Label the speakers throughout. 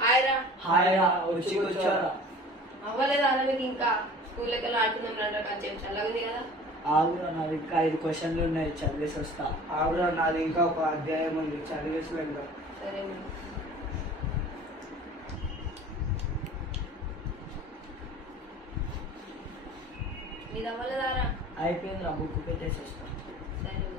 Speaker 1: Hi రా వచ్చి కూర్చోరా.
Speaker 2: అవ్వలేదు అలా మీకు ఇంకా స్కూల్లోకి వెళ్ళి ఆడుకుందాం రండి కొంచెం చల్లగా ఉంది కదా.
Speaker 1: ఆగురా నాది ఇంకా 5 క్వశ్చన్లు ఉన్నాయి చదివేసి వస్తా.
Speaker 3: ఆవిడ నాది ఇంకా ఒక అధ్యాయం ఉంది చదివేసి వెళ్దాం.
Speaker 2: సరే మరి. నీది అవ్వలేదారా?
Speaker 1: అయిపోయింది రా బుక్ పెట్టేసి వస్తా.
Speaker 2: సరే మరి.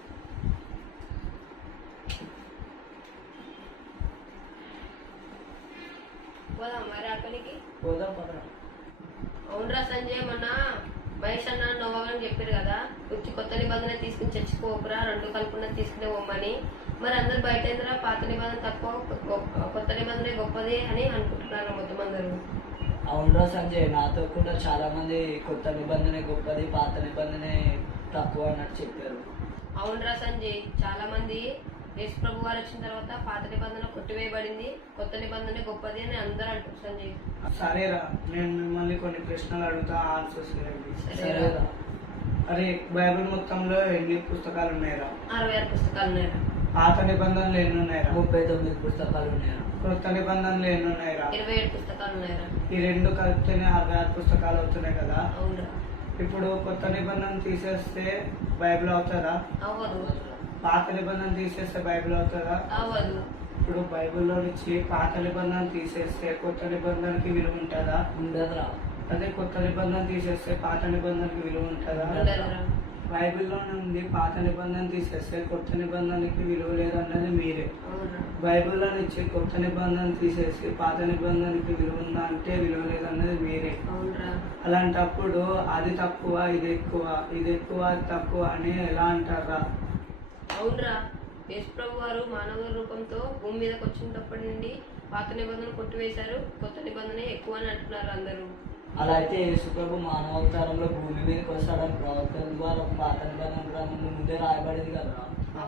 Speaker 2: పోదాం మరి ఆడుకోనికి.
Speaker 1: పోదాం పదరా.
Speaker 2: అవునరా సంజయ్, మొన్న మహేష్ అన్న నోవగని చెప్పారు కదా, వచ్చి కొత్త నిబంధన తీసుకుని చచ్చిపోకురా, 2 కలుపున్న తీసుకునే పోమని. మరి అందరు బయట ఏందిరా పాత నిబంధన తక్కువ, కొత్త నిబంధన గొప్పది అని అనుకుంటున్నారు మొత్తం అందరూ.
Speaker 1: అవునరా సంజయ్, నాతో కూడా చాలా మంది కొత్త నిబంధన గొప్పది, పాత నిబంధన తక్కువ అన్నట్టు చెప్పారు.
Speaker 2: అవునరా సంజయ్, చాలా మంది యేసు ప్రభు వారు వచ్చిన తర్వాత పాత నిబంధన కొట్టివేయబడింది, కొత్త నిబంధన గొప్పది అని అందరూ అంటారు సంజయ్.
Speaker 3: సరేరా, నేను మిమ్మల్ని కొన్ని ప్రశ్నలు అడుగుతా, ఆన్సర్స్ ఇవ్వండి.
Speaker 1: సరేరా.
Speaker 3: అరే, బైబిల్ మొత్తంలో ఎన్ని పుస్తకాలు ఉన్నాయిరా?
Speaker 2: 66 పుస్తకాలు ఉన్నాయరా.
Speaker 3: పాత నిబంధనలు ఎన్ని ఉన్నాయిరా?
Speaker 1: 39 పుస్తకాలు ఉన్నాయా?
Speaker 3: కొత్త నిబంధనలు ఎన్ని ఉన్నాయిరా?
Speaker 2: 27 పుస్తకాలు ఉన్నాయరా.
Speaker 3: ఈ 2 కలిపితేనే 66 పుస్తకాలు అవుతున్నాయి కదా.
Speaker 2: అవునరా.
Speaker 3: ఇప్పుడు కొత్త నిబంధన తీసేస్తే బైబిల్ అవుతుందా?
Speaker 2: అవ్వదు.
Speaker 3: పాత నిబంధన తీసేస్తే బైబిల్ అవుతుందా?
Speaker 2: అవ్వదు.
Speaker 3: ఇప్పుడు బైబిల్లో నుంచి పాత నిబంధన తీసేస్తే కొత్త నిబంధనకి విలువ ఉంటుందా?
Speaker 1: ఉండదురా.
Speaker 3: అదే కొత్త నిబంధన తీసేస్తే పాత నిబంధనకి విలువ ఉంటుందా?
Speaker 2: ఉండదురా.
Speaker 3: బైబిల్లో నుండి పాత నిబంధన తీసేస్తే కొత్త నిబంధనకి విలువ లేదన్నది మీరే.
Speaker 2: అవునా.
Speaker 3: బైబిల్లో నుంచి కొత్త నిబంధన తీసేసి పాత నిబంధనకి విలువ ఉందా అంటే విలువ లేదన్నది మీరే.
Speaker 2: అవునరా.
Speaker 3: అలాంటప్పుడు అది తక్కువ ఇది ఎక్కువ, ఇది ఎక్కువ అది తక్కువ అని ఎలా అంటారా?
Speaker 2: అవునరా. యేసు ప్రభు వారు మానవ రూపంతో భూమి మీదకి వచ్చినప్పటి నుండి పాత నిబంధన కొట్టివేశారు, కొత్త నిబంధన ఎక్కువ అని అంటున్నారు అందరూ.
Speaker 1: అలా అయితే యేసుప్రభు మానవావతారంలో భూమి మీదకి వస్తాడని ప్రవక్తల ద్వారా పాత నిబంధన గ్రంథంలో ముందే రాయబడింది కదరా.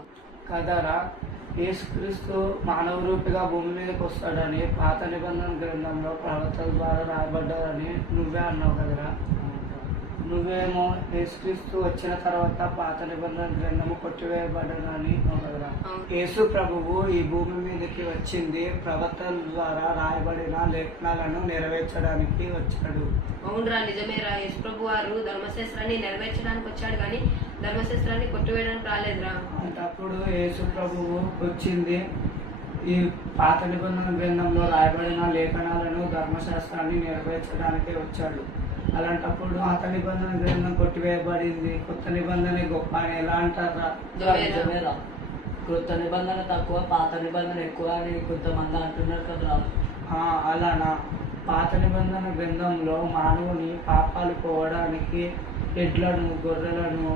Speaker 3: కదరా, యేసుక్రీస్తు మానవ రూపిగా భూమి మీదకి వస్తాడని పాత నిబంధన గ్రంథంలో ప్రవక్తల ద్వారా రాయబడ్డారని నువ్వే అన్నావు కదరా. నువ్వేమో యేసుక్రీస్తు వచ్చిన తర్వాత పాత నిబంధన గ్రంథము కొట్టివేయబడ్డదని అన్నావు కదరా. యేసు ప్రభువు ఈ భూమి మీదకి వచ్చింది ప్రవక్తల ద్వారా రాయబడిన లేఖనాలను నెరవేర్చడానికి వచ్చాడు.
Speaker 2: అవునరా, నిజమేరా. యేసు ప్రభు వారు ధర్మశాస్త్రాన్ని నెరవేర్చడానికి వచ్చాడు కానీ ధర్మశాస్త్రాన్ని కొట్టివేయడానికి రాలేదురా.
Speaker 3: అంటప్పుడు యేసు ప్రభువు వచ్చింది ఈ పాత నిబంధన గ్రంథంలో రాయబడిన లేఖనాలను ధర్మశాస్త్రాన్ని నెరవేర్చడానికే వచ్చాడు. అలాంటప్పుడు పాత నిబంధన గ్రంథం కొట్టివేయబడింది, కొత్త నిబంధన గొప్ప అని ఎలా అంటారా?
Speaker 1: నిజమేరా. కొత్త నిబంధన తక్కువ, పాత నిబంధన ఎక్కువ అని కొంతమంది అంటున్నారు కదరా.
Speaker 3: అలానా? పాత నిబంధన గ్రంథంలో మానవుని పాపాలు పోవడానికి ఎడ్లను, గొర్రెలను,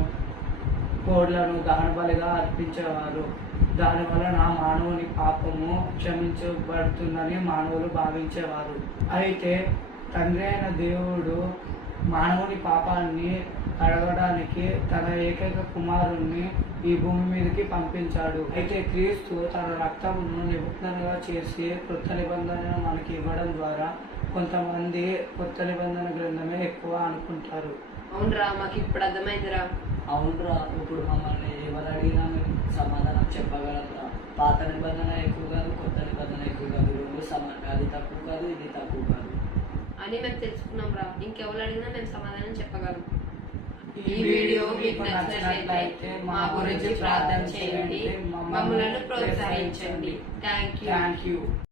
Speaker 3: కోడ్లను దహన బలిగా అర్పించేవారు. దాని వలన మానవుని పాపము క్షమించబడుతుందని మానవులు భావించేవారు. అయితే తండ్రి అయిన దేవుడు మానవుని పాపాన్ని కడగడానికి తన ఏకైక కుమారుణ్ణి ఈ భూమి మీదకి పంపించాడు. అయితే క్రీస్తు తన రక్తమును నిబంధనగా చేసి కొత్త నిబంధన మనకి ఇవ్వడం ద్వారా కొంతమంది కొత్త నిబంధన గ్రంథమే ఎక్కువ అనుకుంటారు.
Speaker 2: అవునరా, మాకు ఇప్పుడు అర్థమైందిరా.
Speaker 1: అవునరా, ఇప్పుడు మమ్మల్ని ఎవరు అడిగినా మేము సమాధానం చెప్పగలరా. పాత నిబంధన ఎక్కువ కాదు, కొత్త నిబంధన ఎక్కువ కాదు, 2 సమానం. అది తక్కువ కాదు, ఇది తక్కువ కాదు
Speaker 2: అని మేము తెలుసుకున్నాం రా. ఇంకెవరు అడిగినా మేము సమాధానం చెప్పగలం.
Speaker 3: ఈ వీడియో మీకు నచ్చినట్లయితే మా గురించి ప్రార్థన చేయండి, మమ్మల్ని ప్రోత్సహించండి.
Speaker 2: Thank you.